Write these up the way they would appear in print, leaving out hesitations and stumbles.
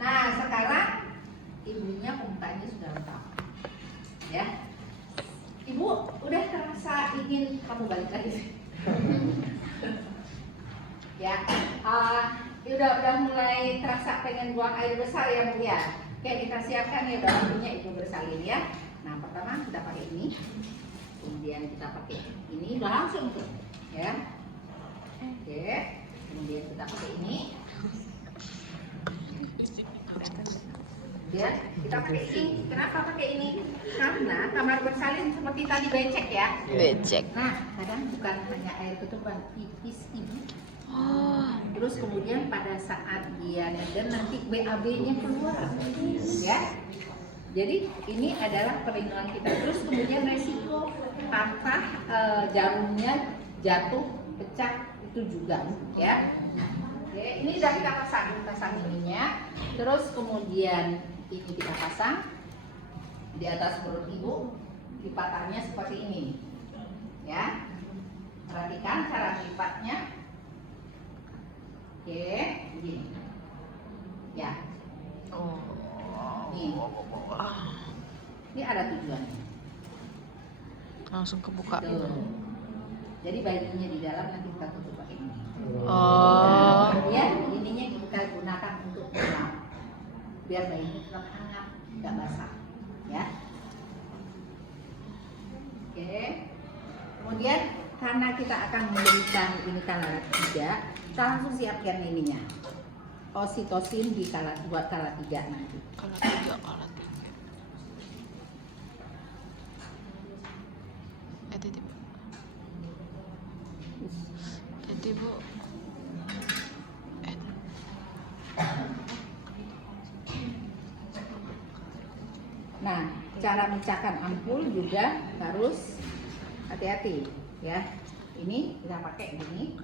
Nah, sekarang ibunya pembukanya sudah lengkap. Ya. Ibu, udah terasa ingin kamu balik lagi? Ya. Udah mulai terasa pengen buang air besar ya, Bu ya. Oke, kita siapkan ya, udah waktunya Ibu bersalin ya. Nah, pertama kita pakai ini. Kemudian kita pakai ini, udah langsung tuh. Ya. Oke. Kemudian kita pakai ini. Ya, kita pakai ini. Kenapa pakai ini? Karena kamar bersalin seperti tadi becek ya. Becek. Nah, kadang bukan hanya air ketuban, pipis ini. Oh. Terus kemudian pada saat dia neden nanti BAB-nya keluar, ya. Jadi ini adalah perlindungan kita. Terus kemudian resiko patah jarumnya jatuh, pecah itu juga, ya. Oke, ini sudah kita pasang ininya. Terus kemudian ini kita pasang di atas perut ibu, lipatannya seperti ini, ya. Perhatikan cara lipatnya. Oke, begini, ya. Oh. Nih, ini ada tujuannya. Langsung kebuka. Tuh. Jadi bajunya di dalam nanti kita tutup pakai ini. Oh. Kemudian ininya kita gunakan untuk pelap, biar bayinya tetap hangat, nggak basah, ya. Oke. Kemudian karena kita akan memberikan ini kala 3, kita langsung siapkan ininya. Oksitosin di buat kala 3 nanti. Kala 3. Titip. Titip, Bu. Nah, cara memecahkan ampul juga harus hati-hati, ya. Ini kita pakai gini,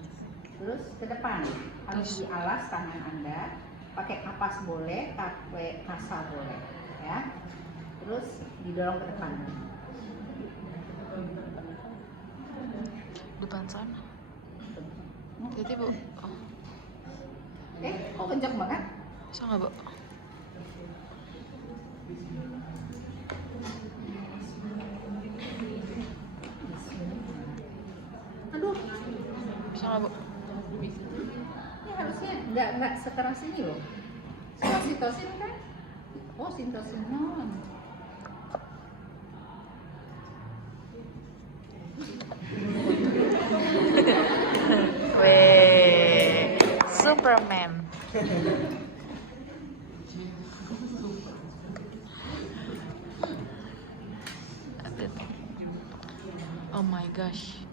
terus ke depan harus dialas tangan Anda, pakai kapas boleh, pakai kasar boleh, ya. Terus didorong ke depan. Depan sana. Titip, Bu. Oh. Kok kenceng banget? Bisa nggak, Bu? Aduh, Bisa nggak, Bu? ini harusnya nggak sekeras ini loh. Oksitosin kan? Oh, sintosinon. Weh, Superman. Oh my gosh.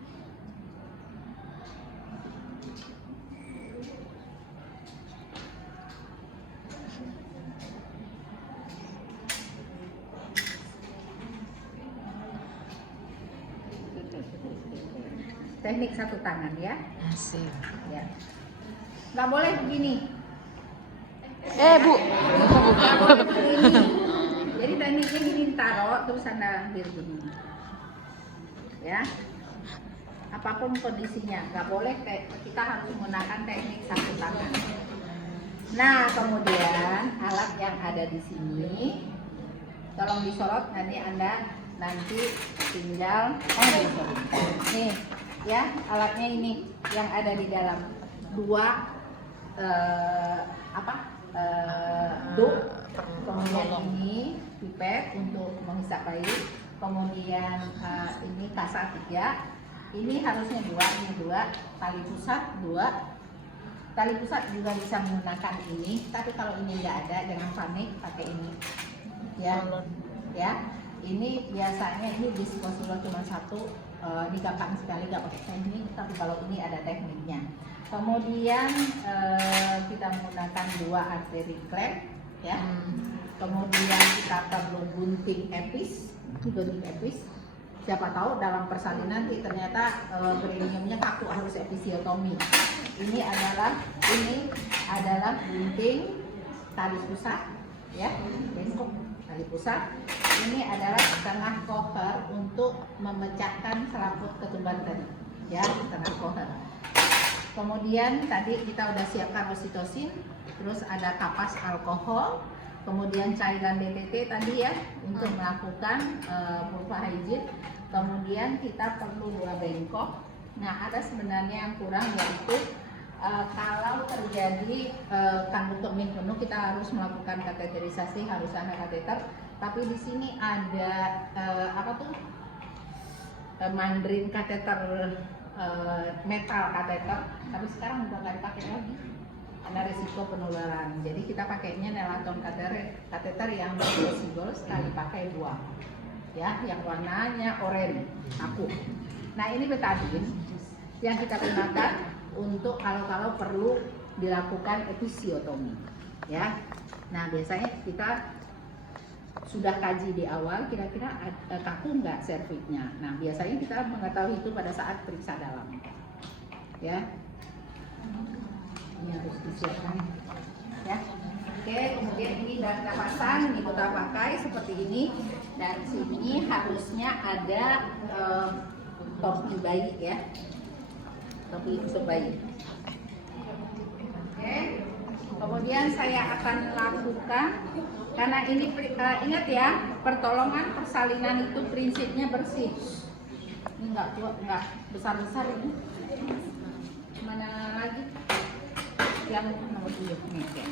Teknik satu tangan ya. Asik. Ya. Nggak boleh begini. Bu. Nggak boleh begini. Jadi tekniknya gini, taruh terus Anda ambil begini. Ya. Apapun kondisinya, nggak boleh kita harus menggunakan teknik satu tangan. Nah, kemudian alat yang ada di sini tolong disorot, nanti tinggal disorot. Nih, ya, alatnya ini yang ada di dalam 2 duk, kemudian ini pipet untuk menghisap bayi, kemudian ini kasa 3, ini harusnya 2, ini 2, tali pusat 2. Tali pusat juga bisa menggunakan ini, tapi kalau ini nggak ada jangan panik, pakai ini, ya. Ini biasanya ini disposable cuma 1, ini gampang sekali, nggak pakai teknik, tapi kalau ini ada tekniknya. Kemudian kita menggunakan 2 arteri clamp, ya. Kemudian kita perlu gunting epis. Siapa tahu dalam persalinan nanti ternyata perineumnya kaku, harus episiotomi. Ini adalah gunting tali pusat, ya, bengkok tali pusat. Ini adalah setengah koher untuk memecahkan selaput ketumbar tadi, ya, setengah koher. Kemudian tadi kita udah siapkan oksitosin, Terus ada kapas alkohol, kemudian cairan DTT tadi ya untuk melakukan vulva hygiene. Kemudian kita perlu 2 bengkok. Nah, ada sebenarnya yang kurang, yaitu kalau terjadi kandung kemih penuh, kita harus melakukan kateterisasi, harus ada kateter. Tapi di sini ada mandrin kateter, metal kateter. Tapi sekarang udah nggak dipakai lagi, ada risiko penularan. Jadi kita pakainya nelaton kateter yang fleksibel, sekali pakai 2, ya, yang warnanya oranye aku. Nah, ini betadine yang kita gunakan untuk kalau perlu dilakukan episiotomi, ya. Nah, biasanya kita sudah kaji di awal kira-kira kaku nggak serviknya. Nah, biasanya kita mengetahui itu pada saat periksa dalam, ya. Ini harus disiapkan, ya. Oke, kemudian ini sudah kita pasang, ini kita pakai seperti ini, dan sini harusnya ada topi bayi, ya. Topi untuk bayi. Oke. Kemudian saya akan lakukan, karena ini ingat ya, pertolongan persalinan itu prinsipnya bersih. Ini enggak besar-besar ini. Mana lagi? Yang nomor 7 nih. Ya.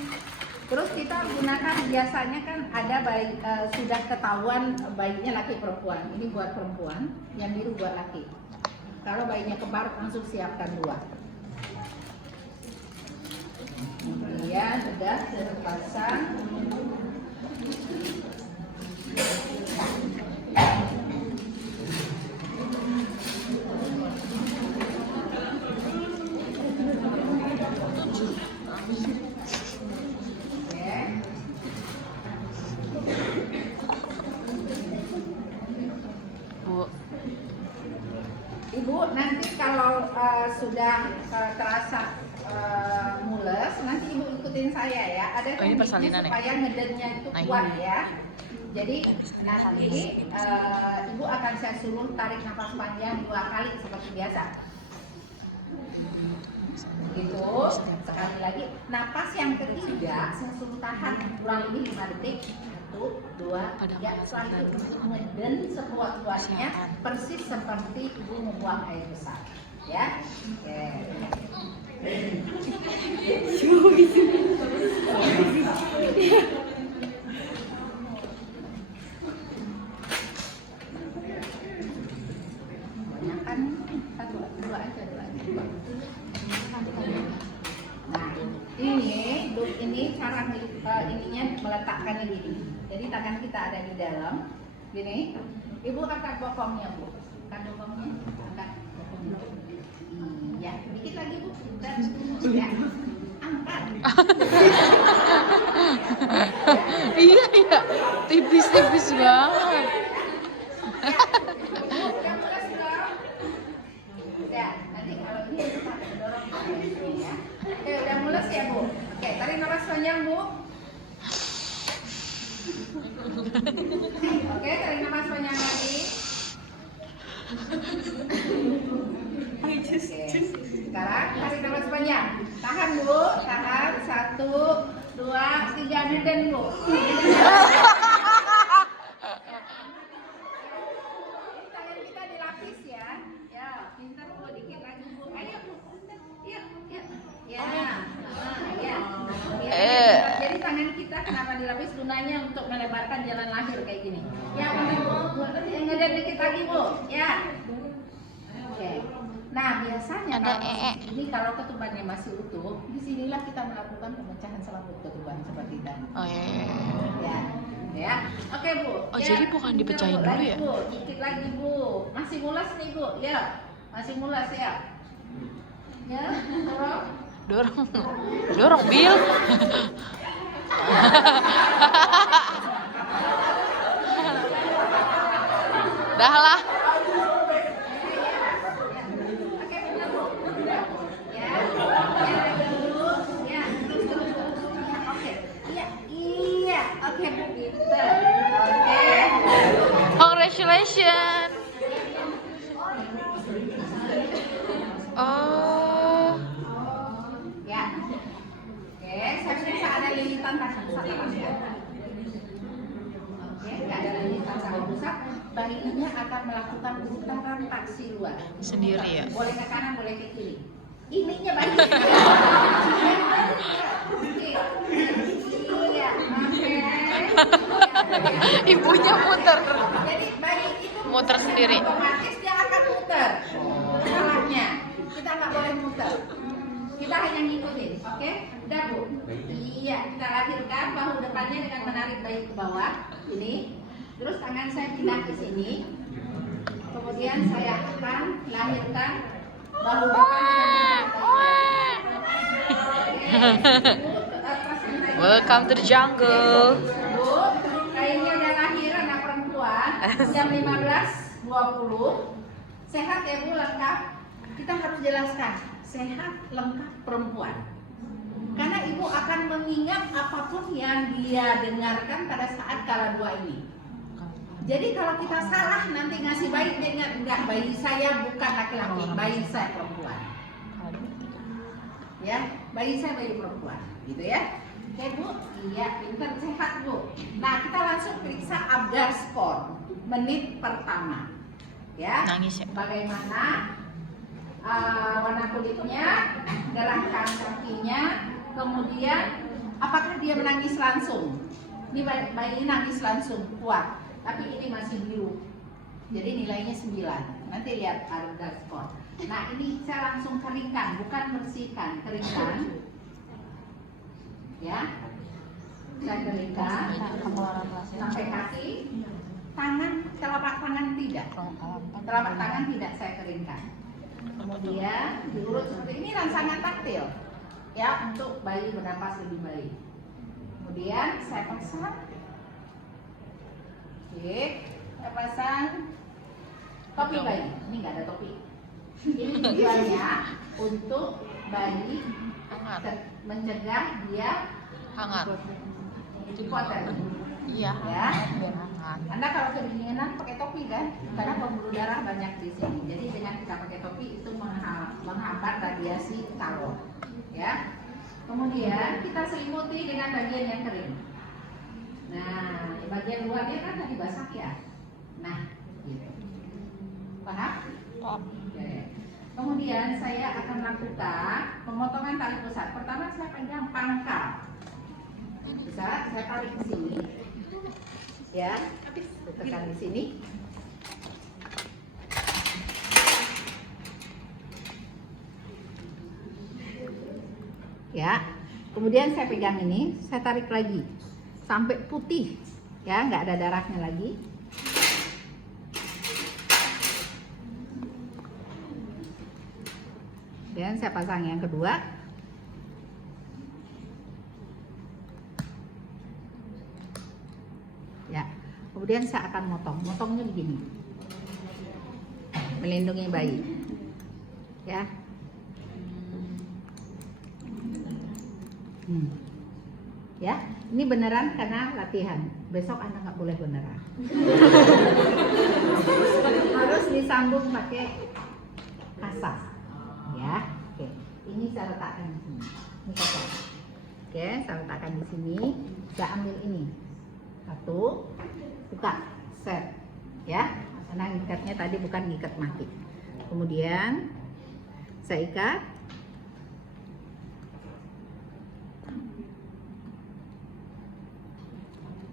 Terus kita gunakan, biasanya kan ada bayi sudah ketahuan bayinya laki perempuan. Ini buat perempuan, yang biru buat laki. Kalau bayinya kembar, langsung siapkan 2. Kemudian sudah terpasang. Ibu, nanti kalau sudah terasa mules, nanti ibu ikutin saya ya. Ada tekniknya supaya ngedenya itu kuat ya. Jadi nanti ibu akan saya suruh tarik nafas panjang 2 kali seperti biasa. Gitu. Sekali lagi, napas yang ketiga saya suruh tahan kurang lebih 5 detik. 1, 2, 3. Setelah itu ngeden sekuat-kuatnya, persis seperti ibu membuang air besar, ya. Oke. Banyakan 1, 2 aja. Nah, ini cara ininya meletakkannya gini. Jadi tangan kita ada di dalam, gini. Ibu angkat bokongnya, Bu. Angkat bokongnya, angkat bokongnya. Iya, dikit lagi, Bu. Dan, ya, angkat. Iya, tipis-tipis banget. Udah mulai sudah. Udah, nanti kalau ini kita dorong ya. Oke, udah mulai ya, Bu. Oke, tarik nafas panjang, Bu. Oke, tarik nafas panjang lagi. Oke, sekarang tarik nafas panjang. Tahan, Bu. Tahan. 1, 2, 3. Ngeden, Bu. Tangan kita dilapis ya. Ya, pintar, Bu. Dikit lagi, Bu. Ayo, Bu. Yuk. Ya. Ya. Jadi tangan kita kenapa dilapis? Gunanya untuk melebarkan jalan lahir kayak gini. Ya, benar, Bu. Yang ngeden dikit lagi, Bu. Ya. Oke. Nah, biasanya ini kalau ketubannya masih utuh, disinilah kita melakukan pemecahan selaput ketuban seperti tadi. Oh iya. Ya. Oke, Bu. Oh, ya, jadi bukan dipecahin dulu ya? Bu. Dikit lagi, Bu. Masih mulas nih, Bu. Ya. Masih mulas ya. Ya, Dorong, Bill. Dah lah. Oke, Bu. Oke. Congratulations. Oh. Ya. Oke, saya Oke, nggak ada lagi rasa pusat. Bayinya akan melakukan putaran taksi luar. Sendiri ya? Boleh ke kanan, boleh ke kiri. Ininya bayi. Iya, oke. Ibunya muter. Jadi bayi itu Muter sendiri. otomatis dia akan muter. Salahnya kita nggak boleh muter. Kita hanya ngikutin, oke? Udah Bu. Iya, kita lahirkan bahu depannya dengan menarik bayi ke bawah. Ini. Terus tangan saya pindah ke sini. Kemudian saya akan lahirkan bahu depan dengan Welcome to the jungle. Bu, kayaknya udah lahir anak perempuan jam 15.20. Sehat ya Bu, lengkap. Kita harus jelaskan sehat lengkap perempuan. Karena ibu akan mengingat apapun yang dia dengarkan pada saat kala dua ini. Jadi kalau kita salah nanti ngasih bayi, dia ingat enggak, bayi saya bukan laki-laki, bayi saya perempuan. Ya, bayi saya bayi perempuan, gitu ya. Oke Bu, iya pintar, sehat Bu. Nah kita langsung periksa Apgar Score menit pertama. Ya, Nangis ya? bagaimana warna kulitnya, gerakan kakinya, kemudian apakah dia menangis langsung. Ini bayi ini nangis langsung, kuat, tapi ini masih biru, jadi nilainya 9. Nanti lihat Apgar Score. Nah ini saya langsung keringkan, bukan bersihkan, keringkan. Ya, saya keringkan sampai kaki, tangan, telapak tangan tidak, telapak tangan tidak saya keringkan. Kemudian diurut seperti ini dan sangat taktil, ya, untuk bayi bernapas lebih baik. Kemudian saya pasang, oke, saya pasang topi bayi. Ini nggak ada topi. Ini tujuannya untuk bayi mencegah dia Hangat. hipotermia. Iya. Ya. Biar hangat. Anda kalau kedinginan pakai topi kan, karena pembuluh darah banyak di sini. Jadi dengan kita pakai topi itu menghambat radiasi kalor. Ya. Kemudian kita selimuti dengan bagian yang kering. Nah, bagian luarnya kan tadi basah ya. Nah, gitu. Paham? Oke. Kemudian saya akan lakukan pemotongan tali pusat. Pertama saya pegang pangkal. Bisa saya tarik ke sini. Ya, tekan di sini. Ya, kemudian saya pegang ini, saya tarik lagi sampai putih, ya, nggak ada darahnya lagi. Dan saya pasang yang kedua. Ya, kemudian saya akan motongnya begini, melindungi bayi, ya. Ya, ini beneran karena latihan. Besok Anda nggak boleh beneran. Harus disambung pakai kasar, ya. Oke, ini saya letakkan di sini. Ini kasar. Oke, saya letakkan di sini. Saya ambil ini. Satu, buka, set, ya. Karena ngikatnya tadi bukan ngikat mati. Kemudian saya ikat.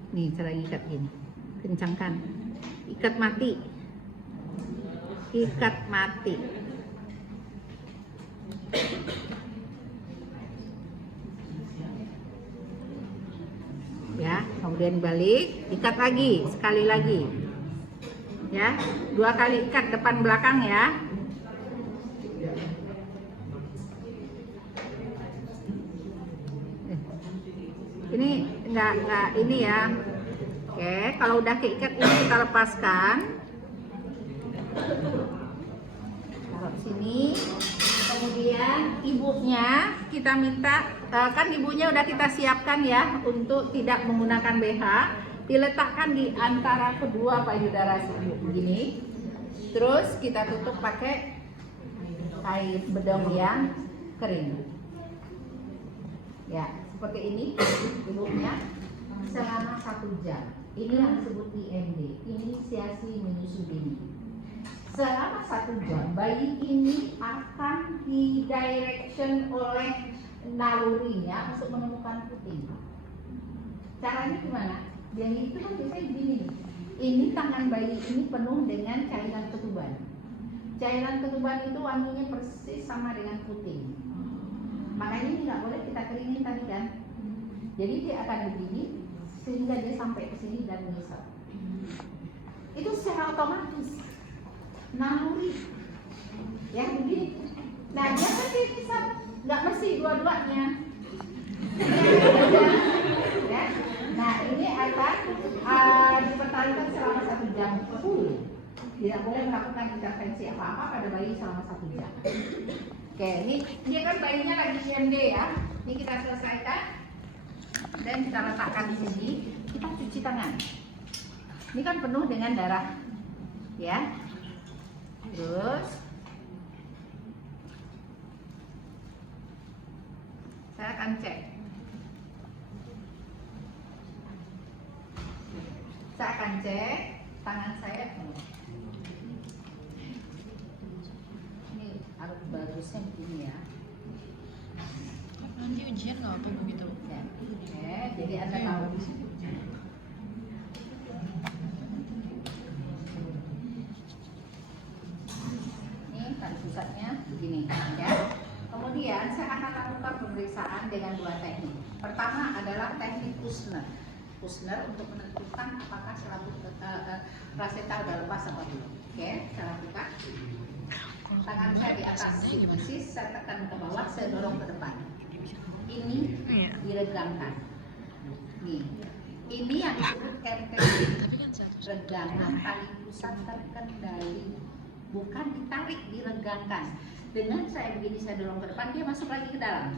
Nih, cara ikat gini, kencangkan, ikat mati, ya. Kemudian balik, ikat lagi, sekali lagi, ya, 2 kali ikat depan belakang ya. Ini enggak ini ya. Oke, kalau udah keikat ini kita lepaskan. Taruh sini. Kemudian ibunya kita minta, kan ibunya udah kita siapkan ya untuk tidak menggunakan BH, diletakkan di antara kedua payudara ibu begini. Terus kita tutup pakai kain bedong yang kering. Ya, seperti ini ibunya. jam. Ini yang disebut IMD, inisiasi menyusu dini. Selama 1 jam, bayi ini akan di-direction oleh nalurinya untuk menemukan puting. Caranya gimana? Yang itu kan biasanya begini. Ini tangan bayi ini penuh dengan cairan ketuban. Cairan ketuban itu wanginya persis sama dengan puting. Makanya ini nggak boleh kita keringin tadi kan. Jadi dia akan begini sehingga dia sampai ke sini dan menyesal. Itu secara otomatis naluri ya begini. Nah dia kan dia bisa nggak mesti dua-duanya. Ya. Nah ini akan dipertahankan selama 1 jam full. Tidak boleh melakukan intervensi apa-apa pada bayi selama 1 jam. Oke, ini kan bayinya lagi IMD ya. Ini kita selesaikan dan kita letakkan di sini. Kita cuci tangan. Ini kan penuh dengan darah, ya. Terus saya akan cek. Saya akan cek tangan saya penuh. Ini harus bagusnya begini ya. Nanti ujian nggak apa begitu? Ya. Oke, jadi Anda tahu di sini. Ini kan pusatnya begini ya. Kemudian saya akan lakukan pemeriksaan dengan 2 teknik. Pertama adalah teknik Kushner. Kushner untuk menentukan apakah selaput plasenta sudah lepas atau belum. Oke, saya lakukan. Tangan saya di atas sinusis, saya tekan ke bawah, saya dorong ke depan. Ini diregangkan. Nih, ini yang disebut RTD, regangan tali pusat terkendali, bukan ditarik, diregangkan. Dengan saya begini, saya dorong ke depan, dia masuk lagi ke dalam.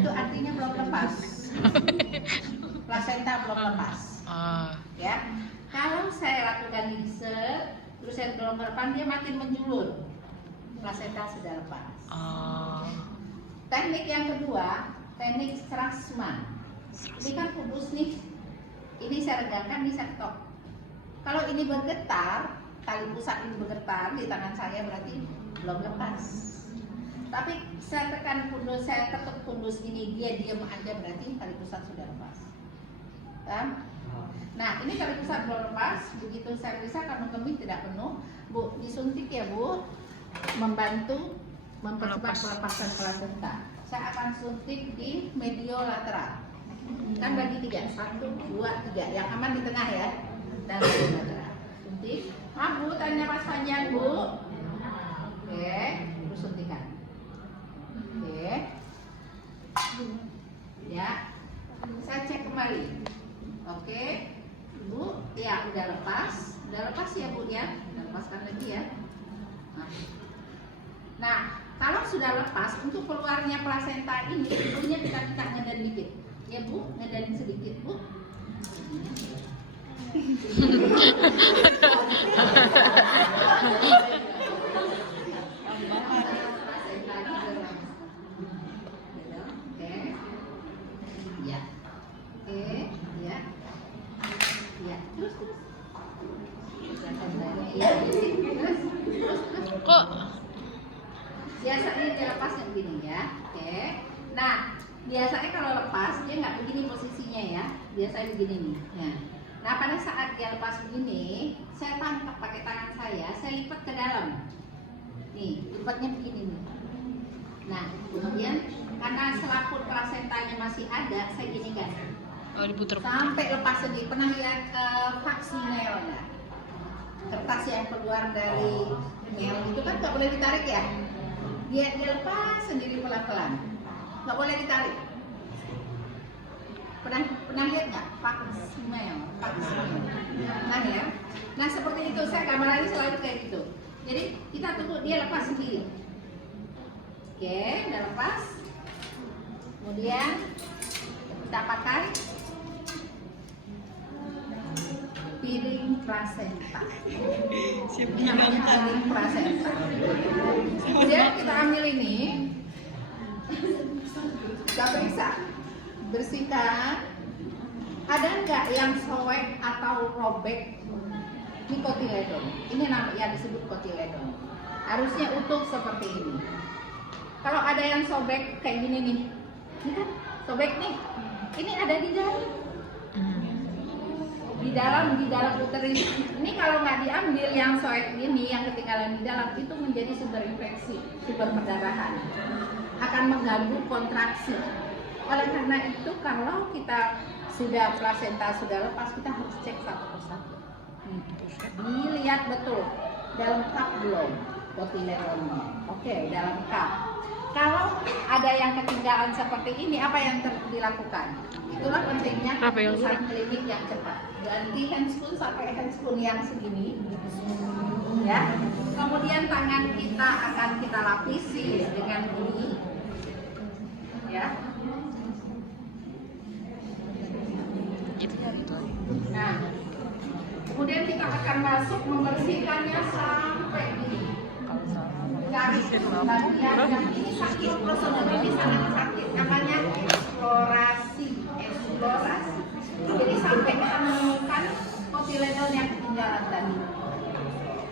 Itu artinya belum lepas. Plasenta belum lepas. Ya, kalau saya lakukan ini terus saya dorong ke depan, dia makin menjulur. Plasenta sudah lepas. Teknik yang kedua, teknik Strassman. Ini kan kubus nih. Ini saya regangkan, ini saya ketok. Kalau ini bergetar, tali pusat ini bergetar di tangan saya berarti belum lepas. Tapi saya tekan pundus, saya ketuk pundus ini, dia diam aja berarti tali pusat sudah lepas. Kan? Nah, ini tali pusat belum lepas. Begitu saya periksa kandung kemih tidak penuh, Bu, disuntik ya Bu, membantu mempercepat pelepasan plasenta. Saya akan suntik di mediolateral. Kan bagi 3, 1, 2, 3. Yang aman di tengah ya. Dan mediolateral. Suntik. Bu, tanya pas panjang Bu. Oke, terus suntikan. Oke. Ya. Saya cek kembali. Oke. Bu, ya udah lepas. Udah lepas ya Bu ya. Udah lepaskan lagi ya. Nah, kalau sudah lepas, untuk keluarnya plasenta ini, tentunya kita ngeden dikit. Ya Bu, ngedanin sedikit Bu. Oke. Ya. Oke, ya. Ya, terus. Kok biasanya dia lepasnya begini ya. Oke. Nah, biasanya kalau lepas dia nggak begini posisinya ya. Biasanya begini nih. Nah, pada saat dia lepas begini, saya tangkap pakai tangan saya lipat ke dalam. Nih, lipatnya begini nih. Nah, kemudian karena selaput plasentanya masih ada, saya ginikan. diputer-puter. Sampai lepas sendiri. Pernah lihat vaksinel nggak? Kertas yang keluar dari mel itu kan nggak boleh ditarik ya. Dia lepas sendiri pelan-pelan, nggak boleh ditarik. Pernah lihat nggak vaksinel? Nah ya, nah seperti itu saya gambarannya selalu kayak gitu. Jadi kita tunggu dia lepas sendiri. Oke, udah lepas. Kemudian kita pakai piring plasenta. Namanya piring plasenta. Kemudian kita ambil ini, kita periksa, bersihkan. Ada Ada nggak yang sobek atau robek? Ini kotiledon. Ini nama yang disebut kotiledon. Harusnya utuh seperti ini. Kalau ada yang sobek kayak gini nih, ini kan sobek nih. Ini ada di dalam. Di dalam uterus. Ini kalau nggak diambil yang sobek ini, yang ketinggalan di dalam, itu menjadi sumber infeksi, sumber perdarahan. Akan mengganggu kontraksi. Oleh karena itu, kalau kita sudah plasenta sudah lepas, kita harus cek satu persatu. Dilihat betul dalam cup belum kotiledonnya. Oke, dalam cup. Kalau ada yang ketinggalan seperti ini, apa yang dilakukan? Itulah pentingnya keputusan klinik yang cepat. Ganti handscoon sampai handscoon yang segini, ya. Kemudian tangan kita akan kita lapisi dengan ini, ya. Nah, kemudian kita akan masuk membersihkannya sampai ini. Garis bagian yang ini sakit, prosedur ini sangat sakit. Namanya eksplorasi. Jadi sampai kita menemukan kotiledon yang ketinggalan tadi.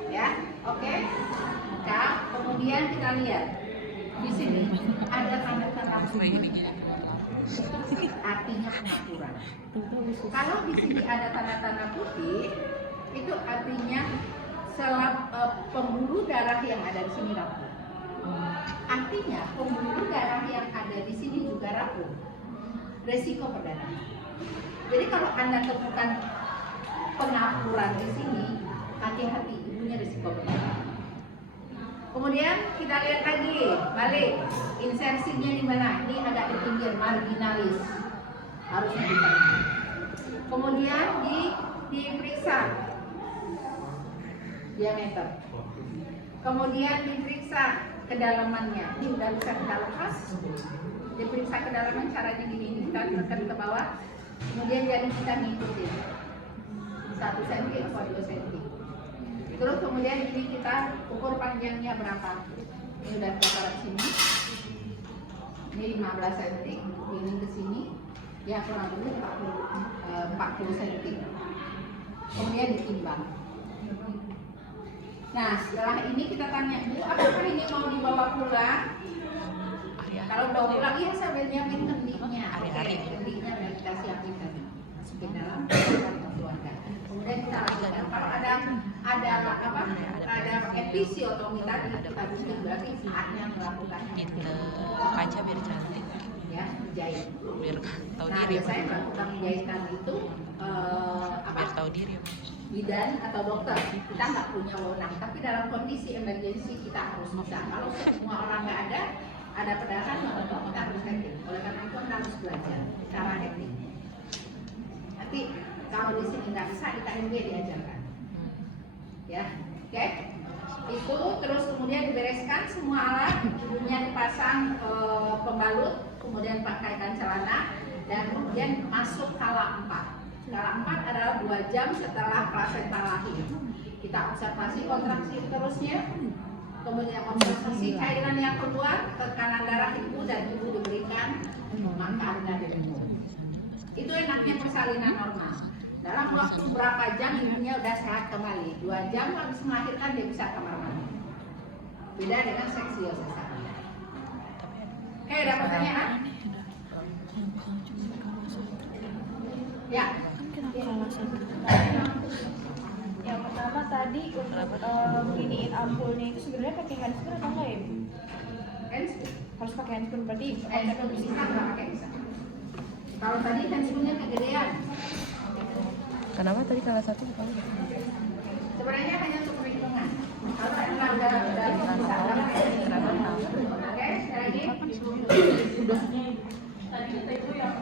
Ya, oke. Nah, kemudian kita lihat di sini ada tanda-tanda artinya pengaturan. Kalau di sini ada tanda-tanda putih, itu artinya pembuluh darah yang ada di sini rapuh. Artinya pembuluh darah yang ada di sini juga rapuh. Resiko perdarahan. Jadi kalau Anda temukan pengaturan di sini, hati-hati, ibunya resiko perdarahan. Kemudian kita lihat lagi, balik insersinya di mana? Ini agak di pinggir, marginalis, harusnya ditarik. Kemudian diperiksa diameter. Kemudian diperiksa kedalamannya. Ini udah bisa kita lepas. Diperiksa kedalaman caranya gini, kita tekan ke bawah. Kemudian jadi kita ngikutin 1 cm atau 2 cm. Terus kemudian ini kita ukur panjangnya berapa. Ini udah berapa sini. Ini 15 cm, ini ke sini. Ya kurang lebih 40 cm. Kemudian ditimbang. Nah, setelah ini kita tanya, Bu, apakah ini mau dibawa pulang? Kalau bawa pulang, ya saya nyiapin kendiknya. Kendiknya udah kita siapin tadi. Masukin dalam keluarga. Kemudian kita lakukan. Kalau ada episiotomi tadi, kita bikin berarti saatnya melakukan. Kaca biar cantik. Ya, jahit. Biar tahu Nah, diri. biasanya melakukan penjahitan itu Biar tahu diri. bidan atau dokter, kita nggak punya wewenang, tapi dalam kondisi emergency kita harus bisa. Kalau semua orang nggak ada perdarahan, maka kita harus etik. Oleh karena itu kita harus belajar cara etik. Nanti kalau di sini nggak bisa, di KMB diajarkan. Ya, oke? Itu terus kemudian dibereskan semua alat, ibunya dipasang pembalut, kemudian pakaikan celana, dan kemudian masuk kala 4. Kala 4 adalah 2 jam setelah plasenta lahir. Kita observasi kontraksi uterusnya, kemudian observasi cairan yang keluar, tekanan darah ibu, dan ibu diberikan makan dan minum. Itu enaknya persalinan normal. Dalam waktu berapa jam ibunya udah sehat kembali. 2 jam habis melahirkan dia bisa kamar mandi. Beda dengan seksius. Oke, ada pertanyaan? Ya. Yang pertama tadi untuk giniin ampulnya itu sebenarnya pakai handscoon atau enggak ya, Bu? Handscoon. Harus pakai handscoon berarti Handscoon bisa nggak pakai bisa. Kalau tadi handscoonnya kegedean. Kenapa tadi kalah 1 bukan? Sebenarnya hanya untuk perhitungan. Kalau Anda udah bisa. Oke, sekali lagi. Tadi itu yang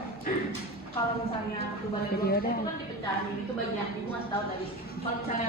kalau misalnya perubahan itu kan dipecahin, itu bagian ibu ngasih tahu tadi. Kalau misalnya